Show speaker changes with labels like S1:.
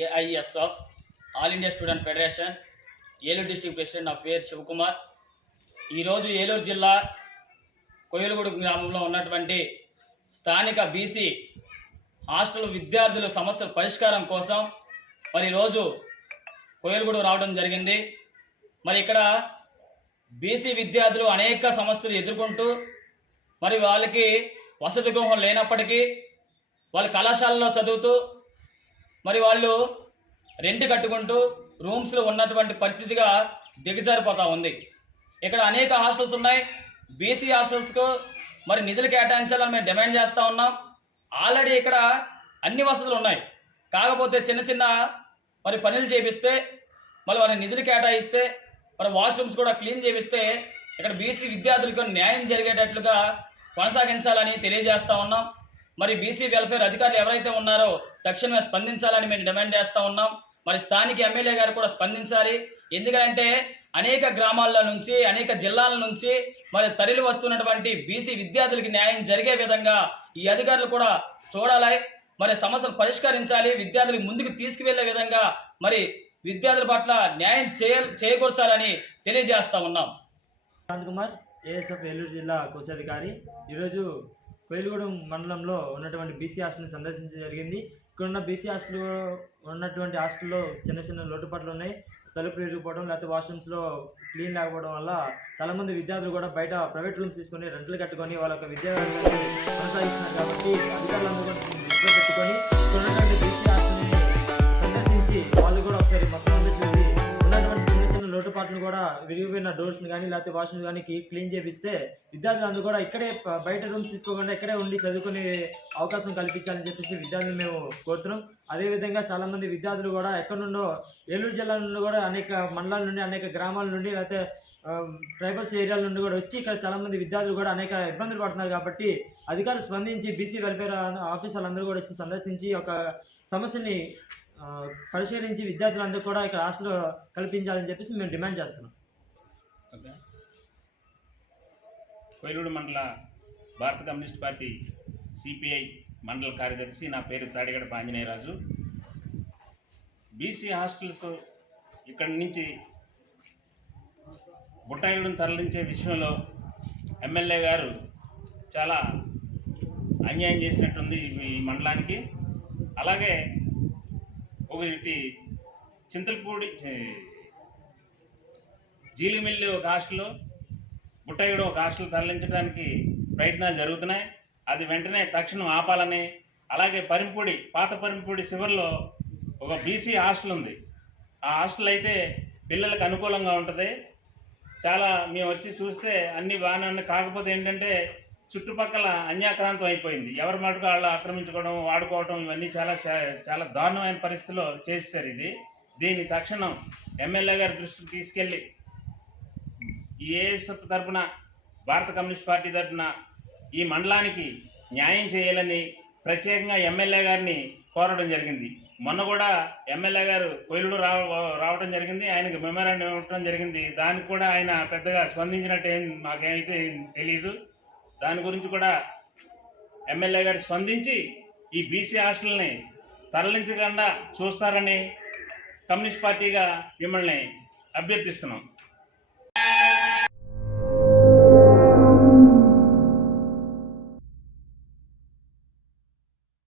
S1: AISF all India student federation Eluru district president నా పేరు శివకుమార్ ఈరోజు ఏలూరు జిల్లా కొయ్యలగూడు గ్రామంలో ఉన్నటువంటి స్థానిక బీసీ హాస్టల్ విద్యార్థుల సమస్యల పరిష్కారం కోసం మరి ఈరోజు కోయలగూడు రావడం జరిగింది. మరి ఇక్కడ బీసీ విద్యార్థులు అనేక సమస్యలు ఎదుర్కొంటూ మరి వాళ్ళకి వసతి గృహం లేనప్పటికీ వాళ్ళు కళాశాలలో చదువుతూ మరి వాళ్ళు రెంట్ కట్టుకుంటూ రూమ్స్లో ఉన్నటువంటి పరిస్థితిగా దిగజారిపోతూ ఉంది. ఇక్కడ అనేక హాస్టల్స్ ఉన్నాయి. బీసీ హాస్టల్స్కు మరి నిధులు కేటాయించాలని మేము డిమాండ్ చేస్తూ ఉన్నాం. ఆల్రెడీ ఇక్కడ అన్ని వసతులు ఉన్నాయి. కాకపోతే చిన్న చిన్న మరి పనులు చేపిస్తే మళ్ళీ వారి నిధులు కేటాయిస్తే మరి వాష్రూమ్స్ కూడా క్లీన్ చేపిస్తే ఇక్కడ బీసీ విద్యార్థులకు న్యాయం జరిగేటట్లుగా కొనసాగించాలని తెలియజేస్తూ ఉన్నాం. మరి బీసీ వెల్ఫేర్ అధికారులు ఎవరైతే ఉన్నారో తక్షణమే స్పందించాలని మేము డిమాండ్ చేస్తూ ఉన్నాం. మరి స్థానిక ఎమ్మెల్యే గారు కూడా స్పందించాలి. ఎందుకంటే అనేక గ్రామాల్లో నుంచి అనేక జిల్లాల నుంచి మరి తరలి వస్తున్నటువంటి బీసీ విద్యార్థులకి న్యాయం జరిగే విధంగా ఈ అధికారులు కూడా చూడాలి. మరి సమస్యలు పరిష్కరించాలి. విద్యార్థులకు ముందుకు తీసుకువెళ్ళే విధంగా మరి విద్యార్థుల పట్ల న్యాయం చేయ చేకూర్చాలని తెలియజేస్తా ఉన్నాం.
S2: ప్రశాంత్ కుమార్ ఏఎస్ఎఫ్ ఏలూరు జిల్లా కోశాధికారి. ఈరోజు కోయిలగూడెం మండలంలో ఉన్నటువంటి బీసీ హాస్టల్ని సందర్శించడం జరిగింది. ఇక్కడ ఉన్న బీసీ హాస్టల్ ఉన్నటువంటి హాస్టల్లో చిన్న చిన్న లోటుపాట్లు ఉన్నాయి. తలుపులు ఇరిగిపోవడం లేకపోతే వాష్రూమ్స్లో క్లీన్ లేకపోవడం వల్ల చాలామంది విద్యార్థులు కూడా బయట ప్రైవేట్ రూమ్స్ తీసుకొని రెంట్లు కట్టుకొని వాళ్ళ యొక్క విద్యా కొనసాగిస్తున్నారు కాబట్టి అధికారులందరూ కూడా పెట్టుకొని ఉన్నటువంటి బీసీ హాస్టల్ని సందర్శించి వాళ్ళు కూడా ఒకసారి మొత్తం చిన్న కూడా విరిగిపోయిన డోర్స్ని కానీ లేకపోతే వాష్రూమ్ కానీ క్లీన్ చేపిస్తే విద్యార్థులందరూ కూడా ఇక్కడే బయట రూమ్స్ తీసుకోకుండా ఇక్కడే ఉండి చదువుకునే అవకాశం కల్పించాలని చెప్పేసి విద్యార్థులు మేము కోరుతున్నాం. అదేవిధంగా చాలామంది విద్యార్థులు కూడా ఎక్కడి నుండో ఏలూరు జిల్లా నుండి కూడా అనేక మండలాల నుండి అనేక గ్రామాల నుండి లేకపోతే ట్రైబల్స్ ఏరియాల నుండి కూడా వచ్చి ఇక్కడ చాలామంది విద్యార్థులు కూడా అనేక ఇబ్బందులు పడుతున్నారు కాబట్టి అధికారులు స్పందించి బీసీ వెల్ఫేర్ ఆఫీసర్లందరూ కూడా వచ్చి సందర్శించి ఒక సమస్యని పరిశీలించి విద్యార్థులందరూ కూడా ఇక్కడ హాస్టల్ కల్పించాలని చెప్పేసి మేము డిమాండ్ చేస్తున్నాం.
S3: ఓకే. కోయిలూడు మండల భారత కమ్యూనిస్ట్ పార్టీ సిపిఐ మండల కార్యదర్శి నా పేరు తాడిగడప ఆంజనేయరాజు. బీసీ హాస్టల్స్ ఇక్కడి నుంచి బుట్టాయిలను తరలించే విషయంలో ఎమ్మెల్యే గారు చాలా అన్యాయం చేసినట్టుంది ఈ మండలానికి. అలాగే ఒకటి చింతలపూడి జీలిమిల్లి ఒక హాస్టల్ బుట్టయుడు ఒక హాస్టల్ తరలించడానికి ప్రయత్నాలు జరుగుతున్నాయి. అది వెంటనే తక్షణం ఆపాలని అలాగే పరింపూడి పాత పరింపూడి శివర్లో ఒక బీసీ హాస్టల్ ఉంది. ఆ హాస్టల్ అయితే పిల్లలకు అనుకూలంగా ఉంటుంది. చాలా మేము వచ్చి చూస్తే అన్నీ బాగానే ఉన్నాయి. కాకపోతే ఏంటంటే చుట్టుపక్కల అన్యాక్రాంతం అయిపోయింది. ఎవరి మటుకు వాళ్ళు ఆక్రమించుకోవడం వాడుకోవడం ఇవన్నీ చాలా చాలా దారుణమైన పరిస్థితిలో చేశారు ఇది. దీన్ని తక్షణం ఎమ్మెల్యే గారి దృష్టికి తీసుకెళ్ళి ఏఎస్ఎఫ్ తరఫున భారత కమ్యూనిస్ట్ పార్టీ తరఫున ఈ మండలానికి న్యాయం చేయాలని ప్రత్యేకంగా ఎమ్మెల్యే గారిని కోరడం జరిగింది. మొన్న కూడా ఎమ్మెల్యే గారు కొయిలుడు రావ రావడం జరిగింది. ఆయనకు మెమరాండం ఇవ్వడం జరిగింది. దానికి కూడా ఆయన పెద్దగా స్పందించినట్టు ఏం మాకేమైతే తెలియదు. దాని గురించి కూడా ఎమ్మెల్యే గారు స్పందించి ఈ బీసీ హాస్టల్ని తరలించకుండా చూస్తారని కమ్యూనిస్ట్ పార్టీగా మిమ్మల్ని అభ్యర్థిస్తున్నాం.